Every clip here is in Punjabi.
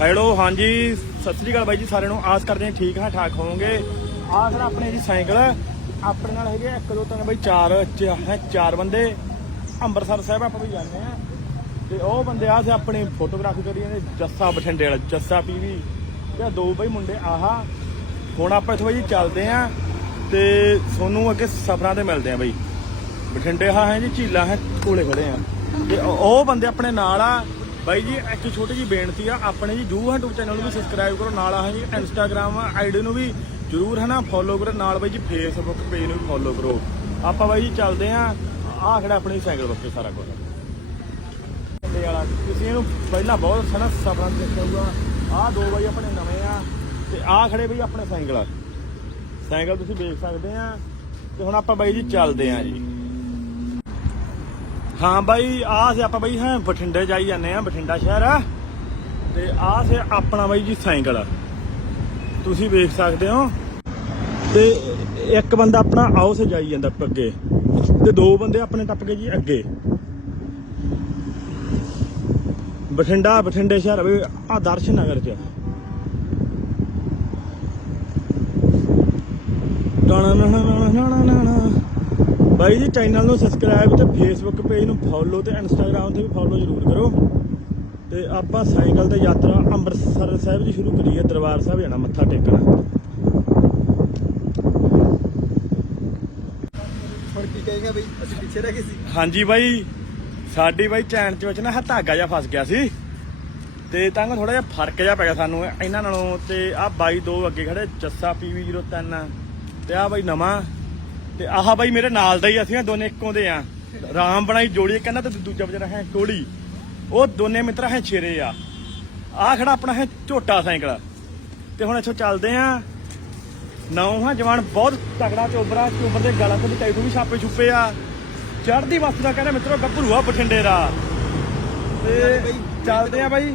ਹੈਲੋ ਹਾਂਜੀ ਸਤਿ ਸ੍ਰੀ ਅਕਾਲ ਬਾਈ ਜੀ ਸਾਰਿਆਂ ਨੂੰ। ਆਸ ਕਰਦੇ ਹਾਂ ਠੀਕ ਹਾਂ ਠਾਕ ਹੋਵੋਗੇ। ਆਹ ਖੜਾ ਆਪਣੇ ਜੀ ਸਾਈਕਲ ਆਪਣੇ ਨਾਲ ਹੈਗੇ ਆ, ਇੱਕ ਦੋ ਤਿੰਨ ਬਾਈ ਚਾਰ ਹੈ ਚਾਰ ਬੰਦੇ। ਅੰਮ੍ਰਿਤਸਰ ਸਾਹਿਬ ਆਪਾਂ ਵੀ ਜਾਂਦੇ ਆ ਤੇ ਉਹ ਬੰਦੇ ਆ ਸੇ ਆਪਣੀ ਫੋਟੋਗ੍ਰਾਫੀ ਕਰੀ ਜਾਂਦੇ ਜੱਸਾ ਬਠਿੰਡੇ ਵਾਲਾ ਜੱਸਾ ਪੀਵੀ। ਤੇ ਦੋ ਬਾਈ ਮੁੰਡੇ ਆਹਾ। ਹੁਣ ਆਪਾਂ ਇੱਥੋਂ ਬਾਈ ਜੀ ਚੱਲਦੇ ਆ ਤੇ ਤੁਹਾਨੂੰ ਅੱਗੇ ਸਫ਼ਰਾਂ ਤੇ ਮਿਲਦੇ ਆ ਬਾਈ। ਬਠਿੰਡੇ ਹਾਂ ਹੈ ਜੀ ਝੀਲਾ ਹੈ ਕੋਲੇ ਖੜੇ ਆ ਤੇ ਉਹ ਬੰਦੇ ਆਪਣੇ ਨਾਲ ਆ ਬਾਈ ਜੀ ਇੱਕ ਛੋਟੀ ਜੀ ਬੇਨਤੀ ਆ, ਆਪਣੇ ਜੀ ਜੂ YouTube ਚੈਨਲ ਨੂੰ ਵੀ ਸਬਸਕ੍ਰਾਈਬ ਕਰੋ, ਨਾਲ ਆ ਜੀ ਇੰਸਟਾਗ੍ਰam ਆਈਡੀ ਨੂੰ ਵੀ ਜਰੂਰ ਹੈ ਨਾ ਫੋਲੋ ਕਰੋ, ਨਾਲ ਬਾਈ ਜੀ ਫੇਸਬੁੱਕ ਪੇਜ ਨੂੰ ਵੀ ਫੋਲੋ ਕਰੋ। ਆਪਾਂ ਬਾਈ ਜੀ ਚੱਲਦੇ ਆ, ਆਹ ਖੜਾ ਆਪਣੀ ਸਾਈਕਲ ਉੱਤੇ ਸਾਰਾ ਕੁਝ। ਬੰਦੇ ਵਾਲਾ, ਤੁਸੀਂ ਇਹਨੂੰ ਪਹਿਲਾਂ ਬਹੁਤ ਸਣਾ ਸਫਰਾਂ ਤੇ ਦੇਖਿਆ ਆਹ ਦੋ ਬਾਈ ਆਪਣੇ ਨਵੇਂ ਆ, ਤੇ ਆਹ ਖੜੇ ਬਾਈ ਆਪਣੇ ਸਾਈਕਲ। ਸਾਈਕਲ ਤੁਸੀਂ ਦੇਖ ਸਕਦੇ ਆ, ਤੇ ਹੁਣ ਆਪਾਂ ਬਾਈ ਜੀ ਚੱਲਦੇ ਆ ਜੀ। ਹਾਂ ਬਾਈ, ਆਹ ਸੇ ਆਪਾਂ ਬਾਈ ਹਾਂ ਬਠਿੰਡੇ ਜਾਈ ਜਾਂਦੇ ਆ ਬਠਿੰਡਾ ਸ਼ਹਿਰ। ਆ ਤੇ ਆਹ ਸੇ ਆਪਣਾ ਬਾਈ ਜੀ ਸਾਈਕਲ। ਤੁਸੀਂ ਵੇਖ ਸਕਦੇ ਹੋ। ਤੇ ਇੱਕ ਬੰਦਾ ਆਪਣਾ ਆਓ ਸੇ ਜਾਈ ਜਾਂਦਾ ਅੱਗੇ। ਤੇ ਦੋ ਬੰਦੇ ਆਪਣੇ ਟੱਪ ਗਏ ਜੀ ਅੱਗੇ। ਬਠਿੰਡਾ, ਬਠਿੰਡੇ ਸ਼ਹਿਰ, ਵੀ ਆ ਦਰਸ਼ਨ ਨਗਰ ਚ। ਨਾ ਨਾ ਨਾ ਨਾ ਨਾ ਨਾ ਬਾਈ ਜੀ ਚੈਨਲ ਨੂੰ ਸਬਸਕ੍ਰਾਈਬ ਤੇ ਫੇਸਬੁੱਕ ਪੇਜ ਨੂੰ ਫੋਲੋ ਤੇ ਇੰਸਟਾਗ੍ਰam ਤੇ ਵੀ ਫੋਲੋ ਜ਼ਰੂਰ ਕਰੋ। ਤੇ ਆਪਾਂ ਸਾਈਕਲ ਤੇ ਯਾਤਰਾ ਅੰਮ੍ਰਿਤਸਰ ਸਾਹਿਬ ਦੀ ਸ਼ੁਰੂ ਕਰੀ ਹੈ ਦਰਬਾਰ ਸਾਹਿਬ ਜਾਣਾ ਮੱਥਾ ਟੇਕਣ। ਹੁਣ ਕੀ ਕਹੇਗਾ ਬਈ? ਅਸੀਂ ਪਿੱਛੇ ਰਹਿ ਗਏ ਸੀ। ਹਾਂਜੀ ਬਾਈ ਸਾਡੀ ਬਾਈ ਚੈਨ ਚ ਵਿੱਚ ਨਾ ਧਾਗਾ ਜਿਹਾ ਫਸ ਗਿਆ ਸੀ। ਤੇ ਤਾਂ ਥੋੜਾ ਜਿਹਾ ਫ਼ਰਕ ਜਿਹਾ ਪੈ ਗਿਆ ਸਾਨੂੰ ਇਹਨਾਂ ਨਾਲੋਂ। ਤੇ ਆਹ ਬਾਈ ਦੋ ਅੱਗੇ ਖੜੇ ਜੱਸਾ PV03 ਤੇ ਆਹ ਬਾਈ ਨਵਾਂ। ਤੇ ਆਹ ਬਾਈ ਮੇਰੇ ਨਾਲ ਦਾ ਹੀ ਅਸੀਂ ਦੋਨੇ ਇੱਕੋਂ ਦੇ ਆ। ਰਾਮ ਬਣਾਈ ਜੋੜੀ ਕਹਿੰਦਾ ਤੇ ਦੂਜਾ ਵਿਚਾਰਾ ਹੈ ਟੋੜੀ ਉਹ ਦੋਨੇ ਮਿੱਤਰ ਹੈ ਛੇਰੇ ਆ। ਆਹ ਖੜਾ ਆਪਣਾ ਹੈ ਝੋਟਾ ਸਾਈਕਲ। ਤੇ ਹੁਣ ਇੱਥੋਂ ਚੱਲਦੇ ਆ। ਨੌ ਹਾਂ ਜਵਾਨ ਬਹੁਤ ਤਗੜਾ ਚੋਬਰਾ ਚੋਬਰ ਦੇ ਗਲਾਂ ਤੇ ਟੈਟੂ ਵੀ ਛਾਪੇ ਛੁਪੇ ਆ। ਚੜ੍ਹਦੀ ਵਸਤ ਦਾ ਕਹਿੰਦੇ ਮਿੱਤਰੋ ਗੱਭਰੂ ਆ ਬਠਿੰਡੇ ਦਾ ਤੇ ਚੱਲਦੇ ਆ ਬਾਈ।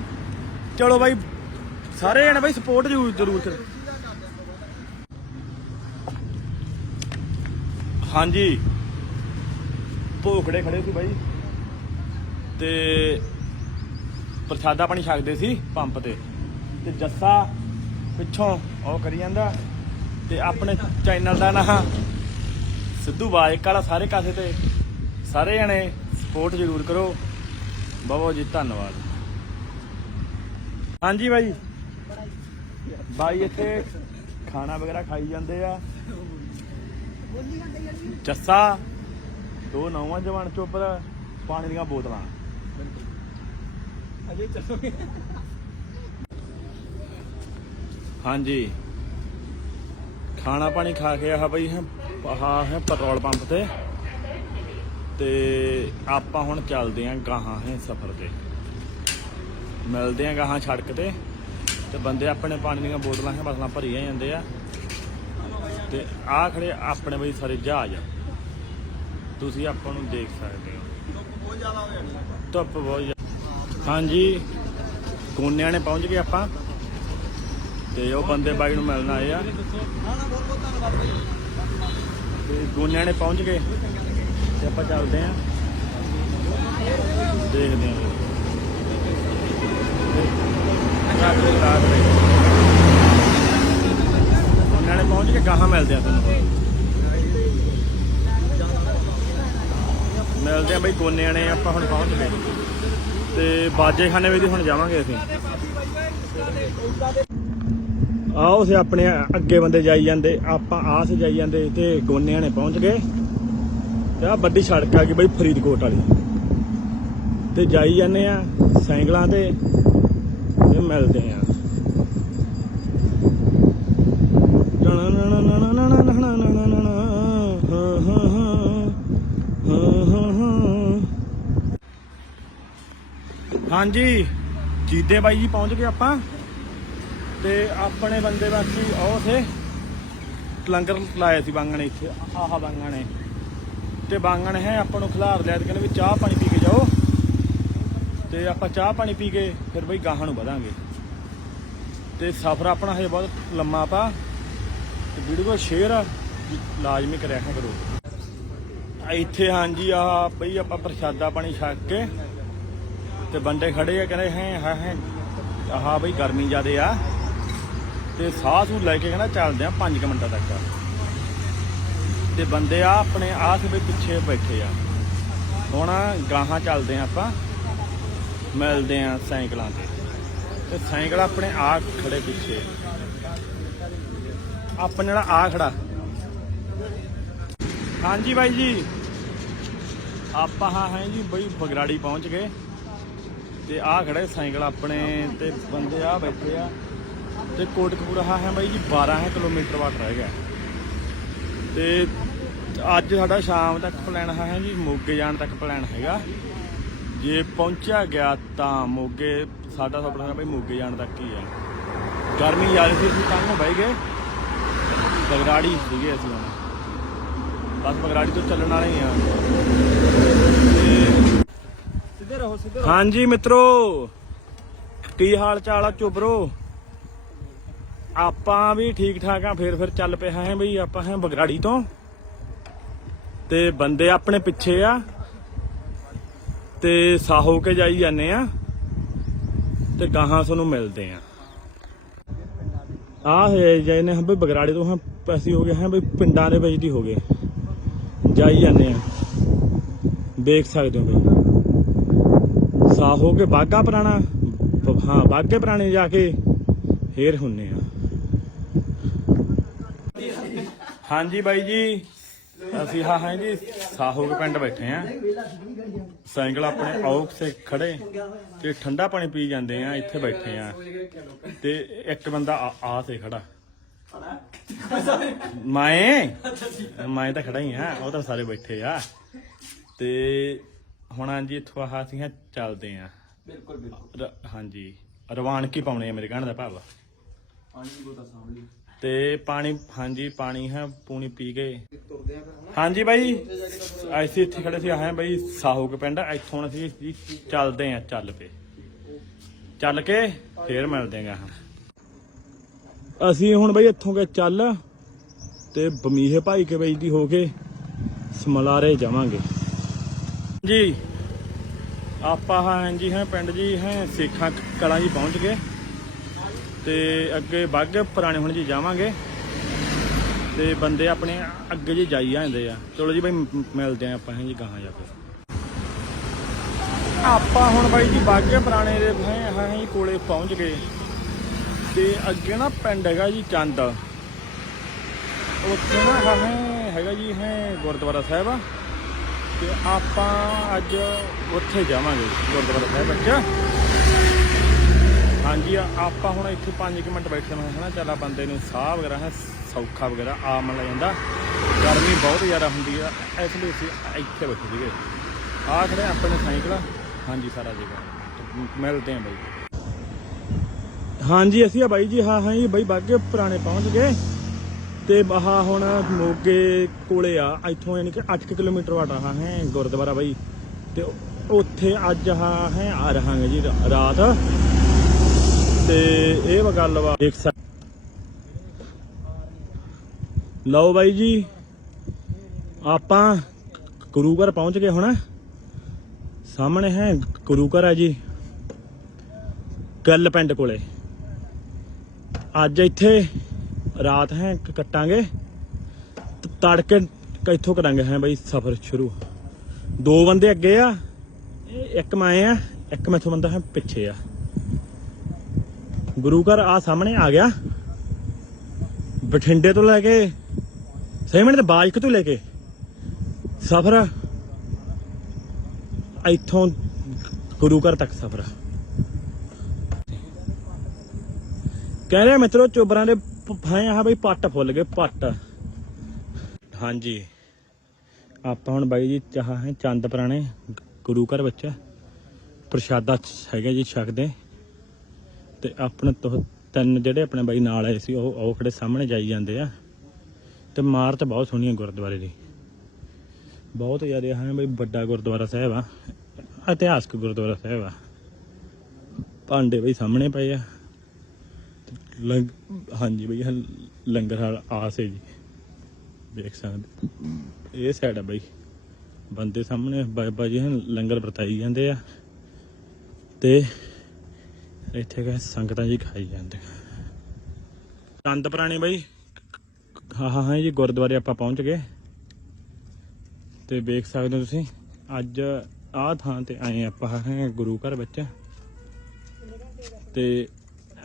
ਚਲੋ ਬਾਈ ਸਾਰੇ ਜਣੇ ਬਾਈ ਸਪੋਰਟ ਜ਼ਰੂਰ ਜ਼ਰੂਰ ਹਾਂਜੀ। ਭੋਖੜੇ ਖੜੇ ਸੀ ਬਾਈ। ਤੇ ਪ੍ਰਸ਼ਾਦਾ ਪਾਣੀ ਛਕਦੇ ਸੀ ਪੰਪ ਤੇ। ਤੇ ਜੱਸਾ ਪਿੱਛੋਂ ਉਹ ਕਰੀ ਜਾਂਦਾ। ਤੇ ਆਪਣੇ ਚੈਨਲ ਦਾ ਨਾਂ ਸਿੱਧੂ ਬਾਜਕ ਵਾਲਾ ਸਾਰੇ ਕਾਸੇ ਤੇ। ਸਾਰੇ ਜਣੇ ਸਪੋਰਟ ਜ਼ਰੂਰ ਕਰੋ। ਬਹੁਤ ਬਹੁਤ ਜੀ ਧੰਨਵਾਦ। ਹਾਂਜੀ ਬਾਈ। ਬਾਈ ਇੱਥੇ ਖਾਣਾ ਵਗੈਰਾ ਖਾਈ ਜਾਂਦੇ ਆ। ਜੱਸਾ ਦੋ ਨੌਵਾਂ ਜਵਾਨ ਚੋਪਰ ਪਾਣੀ ਦੀਆਂ ਬੋਤਲਾਂ। ਅਜੇ ਚੱਲੋਗੇ? ਹਾਂਜੀ। ਖਾਣਾ ਪਾਣੀ ਖਾ ਕੇ ਆਹ ਬਈ ਹੈ ਆਹ ਹੈ ਪੈਟਰੋਲ ਪੰਪ ਤੇ। ਤੇ ਆਪਾਂ ਹੁਣ ਚੱਲਦੇ ਆਂ ਗਾਹਾਂ ਹੈ ਸਫ਼ਰ ਤੇ। ਮਿਲਦੇ ਆਂ ਗਾਹਾਂ ਸੜਕ ਤੇ। ਤੇ ਬੰਦੇ ਆਪਣੇ ਪਾਣੀ ਦੀਆਂ ਬੋਤਲਾਂ ਹੈ ਬਸਲਾਂ ਭਰੀਆਂ ਜਾਂਦੇ ਆ। ਤੇ ਆਹ ਖੜੇ ਆਪਣੇ ਬਈ ਸਾਰੇ ਜਹਾਜ਼ ਆ। ਤੁਸੀਂ ਆਪਾਂ ਨੂੰ ਦੇਖ ਸਕਦੇ ਹੋ। ਧੁੱਪ ਬਹੁਤ ਜ਼ਿਆ- ਹਾਂਜੀ ਕੋਨਿਆਂ ਨੇ ਪਹੁੰਚ ਗਏ ਆਪਾਂ। ਤੇ ਉਹ ਬੰਦੇ ਬਾਈ ਨੂੰ ਮਿਲਣ ਆਏ ਆ। ਹਾਂ ਤੇ ਗੋਨਿਆਂ ਨੇ ਪਹੁੰਚ ਗਏ। ਤੇ ਆਪਾਂ ਚੱਲਦੇ ਆਂ ਦੇਖਦੇ ਆਂ ਰਾਤ ਦੇ ਰਾਤ ਦੇ ਗੋਨਿਆਂ ਪਹੁੰਚ ਕੇ ਗਾਹਾਂ ਮਿਲਦੇ ਆ ਤੁਹਾਨੂੰ। ਮਿਲਦੇ ਆ ਬਈ ਗੋਨਿਆਂ ਨੇ ਆਪਾਂ ਹੁਣ ਪਹੁੰਚ ਗਏ। ਤੇ ਬਾਜੇਖਾਨੇ ਵਿੱਚ ਹੁਣ ਜਾਵਾਂਗੇ ਅਸੀਂ। ਆਓ ਸੇ ਆਪਣੇ ਅੱਗੇ ਬੰਦੇ ਜਾਈ ਜਾਂਦੇ, ਆਪਾਂ ਆਹ ਜਾਈ ਜਾਂਦੇ ਤੇ ਗੋਨਿਆਂ ਨੇ ਪਹੁੰਚ ਗਏ। ਤੇ ਆਹ ਵੱਡੀ ਸੜਕ ਆ ਗਈ ਬਈ ਫਰੀਦਕੋਟ ਵਾਲੀ। ਤੇ ਜਾਈ ਜਾਂਦੇ ਆ ਸਾਈਕਲਾਂ ਤੇ ਤੇ ਮਿਲਦੇ ਆ। ਹਾਂਜੀ ਜੀਦੇ ਬਾਈ ਜੀ ਪਹੁੰਚ ਗਏ ਆਪਾਂ। ਤੇ ਆਪਣੇ ਬੰਦੇ ਬਾਕੀ ਉਹ ਥੇ ਲੰਗਰ ਲਾਇਆ ਸੀ ਬਾਂਗਣੇ ਇੱਥੇ, ਆਹ ਬਾਂਗਣੇ ਤੇ ਬਾਂਗਣ ਹੈ, ਆਪਾਂ ਨੂੰ ਖਿਲਾਰ ਲਿਆ ਤੇ ਕਹਿੰਦੇ ਵੀ ਚਾਹ ਪਾਣੀ ਪੀ ਕੇ ਜਾਓ। ਤੇ ਆਪਾਂ ਚਾਹ ਪਾਣੀ ਪੀ ਕੇ ਫਿਰ ਬਈ ਗਾਹਾਂ ਨੂੰ ਵਧਾਂਗੇ। ਤੇ ਸਫ਼ਰ ਆਪਣਾ ਹਜੇ ਬਹੁਤ ਲੰਮਾ ਪਾ। ਤੇ ਵੀਡੀਓ ਸ਼ੇਅਰ ਲਾਜ਼ਮੀ ਕਰਿਆ ਕਰੋ। ਇੱਥੇ ਹਾਂਜੀ ਆ ਬਈ ਆਪਾਂ ਪ੍ਰਸ਼ਾਦਾ ਪਾਣੀ ਛਕ ਕੇ ਤੇ ਬੰਦੇ ਖੜੇ ਆ, ਕਹਿੰਦੇ ਹੈ ਹੈ ਹੈ। ਆਹ ਬਈ ਗਰਮੀ ਜ਼ਿਆਦੇ ਆ। ਤੇ ਸਾਹ ਨੂੰ ਲੈ ਕੇ ਕਹਿੰਦਾ ਚੱਲਦੇ ਆ 5 ਮਿੰਟਾਂ ਤੱਕ। ਤੇ ਬੰਦੇ ਆ ਆਪਣੇ ਆਸ ਵਿੱਚ ਪਿੱਛੇ ਬੈਠੇ ਆ। ਹੁਣ ਗਾਹਾਂ ਚੱਲਦੇ ਆ ਆਪਾਂ। ਮਿਲਦੇ ਆ ਸਾਈਕਲਾਂ ਤੇ। ਤੇ ਸਾਈਕਲ ਆਪਣੇ ਆ ਖੜੇ ਪਿੱਛੇ। ਆਪਣੇ ਜਿਹੜਾ ਆ ਖੜਾ। ਹਾਂਜੀ ਬਾਈ ਜੀ। ਆਪਾਂ ਹਾਂ ਹੈ ਜੀ ਬਈ ਬਗਰਾੜੀ ਪਹੁੰਚ ਗਏ। ਤੇ ਆ ਖੜੇ ਸਾਈਕਲ ਆਪਣੇ ਤੇ ਬੰਦੇ ਆ ਬੈਠੇ ਆ। ਤੇ ਕੋਟਕਪੂਰਾ ਹੈ ਬਾਈ ਜੀ 12 ਹੈ ਕਿਲੋਮੀਟਰ ਵਾਟ ਰਹਿ ਗਿਆ। ਤੇ ਅੱਜ ਸਾਡਾ ਸ਼ਾਮ ਤੱਕ ਪਲਾਨ ਹੈ ਜੀ, ਮੋਗੇ ਜਾਣ ਤੱਕ ਪਲਾਨ ਹੈਗਾ। ਜੇ ਪਹੁੰਚਿਆ ਗਿਆ ਤਾਂ ਮੋਗੇ, ਸਾਡਾ ਸੁਪਨਾ ਹੈ ਬਈ ਮੋਗੇ ਜਾਣ ਤੱਕ ਹੀ ਆ। ਗਰਮੀ ਜ਼ਿਆਦਾ ਸੀ ਤਾਂ ਤਾਂ ਬਹਿ ਗਏ। ਬਗਰਾੜੀ ਸੀਗੇ ਅਸੀਂ ਹੁਣ। ਬਸ ਬਗਰਾੜੀ ਤੋਂ ਚੱਲਣ ਵਾਲੇ ਹੀ ਆ। ਸਿੱਧੇ ਰਹੋ ਸਿੱਧੇ ਹਾਂਜੀ ਮਿੱਤਰੋ ਕੀ ਹਾਲ ਚਾਲ ਆ ਚੁਬਰੋ ਆਪਾਂ ਵੀ ਠੀਕ ਠਾਕ ਆ ਫੇਰ ਫਿਰ ਚੱਲ ਪਿਆ ਹੈ ਬਈ ਆਪਾਂ ਹੈ ਬਗਰਾੜੀ ਤੋਂ। ਤੇ ਬੰਦੇ ਆਪਣੇ ਪਿੱਛੇ ਆ। ਤੇ ਸਾਹੋ ਕੇ ਜਾਈ ਜਾਂਦੇ ਆ। ਤੇ ਗਾਹਾਂ ਤੁਹਾਨੂੰ ਮਿਲਦੇ ਆ। ਆ ਹੈ ਜੈਨੇ ਹਾਂ ਬਈ ਬਗਰਾੜੀ ਤੋਂ ਹਾਂ ਅਸੀਂ ਹੋ ਗਏ ਹਾਂ ਬਈ ਪਿੰਡਾਂ ਦੇ ਵਿੱਚ ਦੀ ਹੋ ਗਏ। ਜਾਈ ਜਾਂਦੇ ਆ ਦੇਖ ਸਕਦੇ ਹੋ ਬਈ। ਸਾਹ ਹੋ ਕੇ ਬਾਗਾ ਪੁਰਾਣਾ, ਹਾਂ ਬਾਗੇ ਪੁਰਾਣੇ ਜਾ ਕੇ ਫੇਰ ਹੁੰਨੇ ਆ। ਹਾਂਜੀ ਬਾਈ ਜੀ, ਅਸੀਂ ਹਾਂ ਹਾਂ ਜੀ, ਸਾਹੋ ਪਿੰਡ ਬੈਠੇ ਆ ਸਾਈਕਲ ਆਪਣੇ ਔਕ ਸੇ ਖੜੇ ਤੇ ਠੰਡਾ ਪਾਣੀ ਪੀ ਜਾਂਦੇ ਆ ਇੱਥੇ ਬੈਠੇ ਆ ਤੇ ਇੱਕ ਬੰਦਾ ਆ- ਆ ਸੇ ਖੜਾ। ਮਾਏ। ਮਾਏ ਤਾਂ ਖੜਾ ਹੀ ਆ ਉਹ ਤਾਂ ਸਾਰੇ ਬੈਠੇ ਆ। ਤੇ ਹੁਣ ਹਾਂਜੀ ਇੱਥੋਂ ਆਹ ਅਸੀਂ ਹਾਂ ਚੱਲਦੇ ਆ। ਬਿਲਕੁਲ ਬਿਲਕੁਲ। ਹਾਂਜੀ। ਰਵਾਨਗੀ ਪਾਉਣੇ ਆ ਮੇਰੇ ਕਹਿਣ ਦਾ ਭਾਵ। ਪਾਣੀ ਸਾਂਭ ਲਈ। ਤੇ ਪਾਣੀ ਹਾਂਜੀ ਪਾਣੀ ਹੈ ਪੂਣੀ ਪੀ ਗਏ ਹਾਂਜੀ ਬਾਈ। ਅਸੀਂ ਇੱਥੇ ਖੜੇ ਸੀ ਆਏ ਬਾਈ ਸਾਹੋ ਕੇ ਪਿੰਡ। ਇੱਥੋਂ ਅਸੀਂ ਚੱਲਦੇ ਆ ਚੱਲ ਪਏ। ਚੱਲ ਕੇ ਫੇਰ ਮਿਲਦੇ ਆਂ ਅਸੀਂ ਹੁਣ ਬਾਈ ਇੱਥੋਂ ਕੇ ਚੱਲ ਤੇ ਬਮੀਹੇ ਭਾਈ ਕੇ ਬਾਈ ਦੀ ਹੋ ਕੇ ਸਮਲਾਰੇ ਜਾਵਾਂਗੇ। ਜੀ, ਆਪਾਂ ਹਾਂ ਜੀ ਹੈ ਪਿੰਡ ਜੀ ਹੈ ਸੇਖਾਂ ਕਲਾਂ ਜੀ ਪਹੁੰਚ ਗਏ ਤੇ ਅੱਗੇ ਬਾਗੇ ਪੁਰਾਣੇ ਹੁਣ ਜੀ ਜਾਵਾਂਗੇ ਤੇ ਬੰਦੇ ਆਪਣੇ ਅੱਗੇ ਜੀ ਜਾਈ ਜਾਂਦੇ ਆ। ਚਲੋ ਜੀ ਬਾਈ ਮ- ਮਿਲਦੇ ਆ ਆਪਾਂ ਹੈਂ ਜੀ ਗਾਹਾਂ ਜਾ ਕੇ। ਆਪਾਂ ਹੁਣ ਬਾਈ ਜੀ ਬਾਗੇ ਪੁਰਾਣੇ ਦੇ ਹੈ, ਹਾਂ ਕੋਲੇ ਪਹੁੰਚ ਗਏ। ਤੇ ਅੱਗੇ ਨਾ ਪਿੰਡ ਹੈਗਾ ਜੀ ਚੰਦ। ਉੱਥੇ ਨਾ ਹਾਂ ਹੈਗਾ ਜੀ ਹੈ ਗੁਰਦੁਆਰਾ ਸਾਹਿਬ ਆ। ਤੇ ਆਪਾਂ ਅੱਜ ਉੱਥੇ ਜਾਵਾਂਗੇ ਗੁਰਦੁਆਰਾ ਸਾਹਿਬ ਵਿੱਚ ਹਾਂਜੀ, ਆਪਾਂ ਹੁਣ ਇੱਥੇ 5 ਮਿੰਟ ਬੈਠੇ ਮੈਂ ਹਨਾ ਚੱਲਾ ਬੰਦੇ ਨੂੰ ਸਾਹ ਵਗੈਰਾ ਹੈ, ਸੌਖਾ ਵਗੈਰਾ ਆਮ ਲੱਗ ਜਾਂਦਾ। ਗਰਮੀ ਬਹੁਤ ਜ਼ਿਆਦਾ ਹੁੰਦੀ ਆ, ਇਸ ਲਈ ਅਸੀਂ ਇੱਥੇ ਬੈਠੇ ਸੀਗੇ। ਆ ਖੜੇ ਆਪਣੇ ਸਾਈਕਲ ਹਾਂਜੀ, ਸਾਰਾ ਜਗ੍ਹਾ। ਮਿਲਦੇ ਆ ਬਾਈ। ਹਾਂਜੀ, ਅਸੀਂ ਆ ਬਾਈ ਜੀ, ਹਾਂ ਹਾਂ ਜੀ, ਬਾਈ, ਬਾਗੇ ਪੁਰਾਣੇ ਪਹੁੰਚ ਗਏ। ਤੇ ਆਹ ਹੁਣ ਮੋਗੇ ਕੋਲੇ ਆ, ਇੱਥੋਂ ਯਾਨੀ ਕਿ 8 ਕਿਲੋਮੀਟਰ ਵਾਟ ਰਹਾ ਹੈ, ਗੁਰਦੁਆਰਾ ਬਾਈ। ਤੇ ਉੱਥੇ ਅੱਜ ਆ ਹੈ, ਆ ਰਹਾਂਗੇ ਜੀ ਰਾਤ। ਤੇ ਇਹ ਵਾ ਗੱਲ ਵਾ, ਦੇਖ ਸਕ ਲਓ ਬਾਈ ਜੀ, ਆਪਾਂ ਗੁਰੂ ਘਰ ਪਹੁੰਚ ਗਏ ਹੁਣ। ਸਾਹਮਣੇ, ਹੈ ਗੁਰੂ ਘਰ ਆ ਜੀ, ਗੱਲ ਪਿੰਡ ਕੋਲੇ। ਅੱਜ ਇੱਥੇ ਰਾਤ ਹੈ ਕੱਟਾਂਗੇ। ਤੜਕੇ ਇੱਥੋਂ ਕਰਾਂਗੇ ਹੈ ਬਾਈ ਸਫ਼ਰ ਸ਼ੁਰੂ। ਦੋ ਬੰਦੇ ਅੱਗੇ ਆ ਇਹ ਇੱਕ ਮੈਂ ਆ, ਇੱਕ ਮੈਥੋਂ ਬੰਦਾ ਹੈ ਪਿੱਛੇ ਆ। ਗੁਰੂ ਘਰ ਆ ਸਾਹਮਣੇ ਆ ਗਿਆ। ਬਠਿੰਡੇ ਤੋਂ ਲੈ ਕੇ ਸਹੀ ਮਿੰਟ ਤੇ ਬਾਜਕ ਤੋਂ ਲੈ ਕੇ ਸਫ਼ਰ। ਇੱਥੋਂ ਗੁਰੂ ਘਰ ਤੱਕ ਸਫ਼ਰ। ਕਹਿ ਰਿਹਾ ਮਿੱਤਰੋ, ਚੋਬਰਾਂ ਦੇ ਫਾਏ ਆ ਬਈ ਪੱਟ ਫੁੱਲ ਗਏ, ਪੱਟ। ਹਾਂਜੀ। ਆਪਾਂ ਹੁਣ ਬਾਈ ਜੀ ਚਾਹ ਹੈ, ਚੰਦ ਪੁਰਾਣੇ ਗੁਰੂ ਘਰ ਵਿੱਚ ਪ੍ਰਸ਼ਾਦਾ ਹੈਗਾ ਜੀ ਛਕਦੇ ਤੇ ਆਪਣੇ ਤੋਂ ਤਿੰਨ ਜਿਹੜੇ ਆਪਣੇ ਬਾਈ ਨਾਲ ਆਏ ਸੀ, ਉਹ ਉਹ ਖੜੇ ਸਾਹਮਣੇ ਜਾਈ ਜਾਂਦੇ ਆ। ਤੇ ਮਾਰਤ ਬਹੁਤ ਸੋਹਣੀ ਆ ਗੁਰਦੁਆਰੇ ਦੀ। ਬਹੁਤ ਜ਼ਿਆਦਾ ਹੈ ਬਈ ਵੱਡਾ ਗੁਰਦੁਆਰਾ ਸਾਹਿਬ ਆ। ਇਤਿਹਾਸਕ ਗੁਰਦੁਆਰਾ ਸਾਹਿਬ ਆ। ਭਾਂਡੇ ਬਈ ਸਾਹਮਣੇ ਪਏ ਆ। ਲੰਗ, ਹਾਂਜੀ ਬਈ ਇਹ ਲੰਗਰ ਹਾਲ ਆਸ ਹੈ ਜੀ। ਦੇਖ ਸਕਦੇ ਇਹ ਸਾਈਡ ਆ ਬਈ। ਬੰਦੇ ਸਾਹਮਣੇ ਬਾਬਾ ਜੀ ਲੰਗਰ ਵਰਤਾਈ ਜਾਂਦੇ ਆ। ਤੇ ਇੱਥੇ ਕਹੇ ਸੰਗਤਾਂ ਜੀ ਖਾਈ ਜਾਂਦੇ। ਚੰਦ ਪੁਰਾਣੇ ਬਾਈ, ਹਾਂ ਹਾਂ ਹਾਂ ਜੀ, ਗੁਰਦੁਆਰੇ ਆਪਾਂ ਪਹੁੰਚ ਗਏ। ਤੇ ਵੇਖ ਸਕਦੇ ਹੋ ਤੁਸੀਂ, ਅੱਜ ਆਹ ਥਾਂ ਤੇ ਆਏ ਆਪਾਂ, ਹੈ, ਗੁਰੂ ਘਰ ਵਿੱਚ। ਤੇ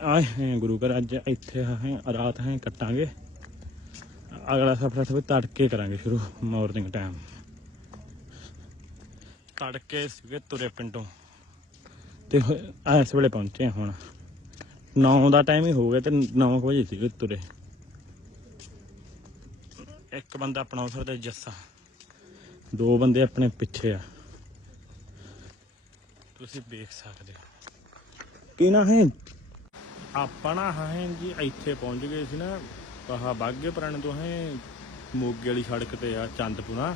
ਆਏ ਹੈ, ਗੁਰੂ ਘਰ ਅੱਜ ਇੱਥੇ ਹੈ, ਰਾਤ ਹੈ, ਕੱਟਾਂਗੇ। ਅਗਲਾ ਸਫ਼ਰ ਅਸੀਂ ਤੜਕੇ ਕਰਾਂਗੇ ਸ਼ੁਰੂ ਮਾਰਨਿੰਗ ਟਾਈਮ ਤੜਕੇ ਸੀਗੇ ਤੁਰੇ ਪਿੰਡੋਂ। ਤੇ ਹ- ਇਸ ਵੇਲੇ ਪਹੁੰਚੇ ਹਾਂ ਹੁਣ। 9 ਦਾ ਟਾਈਮ ਹੀ ਹੋ ਗਿਆ ਤੇ 9 ਵਜੇ ਸੀਗੇ ਤੁਰੇ। ਇੱਕ ਬੰਦਾ ਆਪਣਾ ਉਸਰ ਤੇ ਜੱਸਾ। ਦੋ ਬੰਦੇ ਆਪਣੇ ਪਿੱਛੇ ਆ। ਤੁਸੀਂ ਵੇਖ ਸਕਦੇ ਹੋ। ਕੀ ਨਾ ਹੈ? ਆਪਣਾ ਹਾਂ ਜੀ, ਇੱਥੇ ਪਹੁੰਚ ਗਏ ਸੀ ਨਾ, ਆਹ ਬਾਗੇ ਪੁਰਾਣੇ ਤੋਂ ਹੈ, ਮੋਗੇ ਵਾਲੀ ਸੜਕ ਤੇ ਆ, ਚੰਦਪੁਰਾ।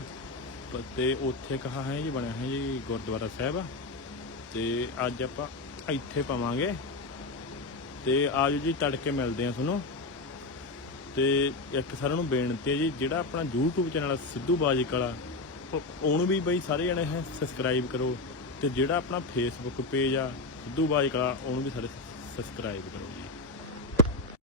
ਪ- ਤੇ ਉੱਥੇ ਕਹਾ ਹੈ ਜੀ, ਬਣਿਆ ਹੈ ਜੀ, ਗੁਰਦੁਆਰਾ ਸਾਹਿਬ। ਤੇ ਅੱਜ ਆਪਾਂ ਇੱਥੇ ਪਾਵਾਂਗੇ। ਤੇ ਆਜੋ ਜੀ, ਤੜਕੇ ਮਿਲਦੇ ਆ ਤੁਹਾਨੂੰ। ਤੇ ਇੱਕ ਸਾਰਿਆਂ ਨੂੰ ਬੇਨਤੀ ਹੈ ਜੀ, ਜਿਹੜਾ ਆਪਣਾ YouTube ਚੈਨਲ ਸਿੱਧੂ ਬਾਜੀਕ ਵਾਲਾ ਉਹਨੂੰ ਵੀ ਬਈ ਸਾਰੇ ਜਣੇ ਹੈ ਸਬਸਕ੍ਰਾਈਬ ਕਰੋ। ਤੇ ਜਿਹੜਾ ਆਪਣਾ Facebook ਪੇਜ ਆ, ਸਿੱਧੂ ਬਾਜੀਕ ਵਾਲਾ, ਉਹਨੂੰ ਵੀ ਸਾਰੇ ਸਬਸਕ੍ਰਾਈਬ ਕਰੋ ਜੀ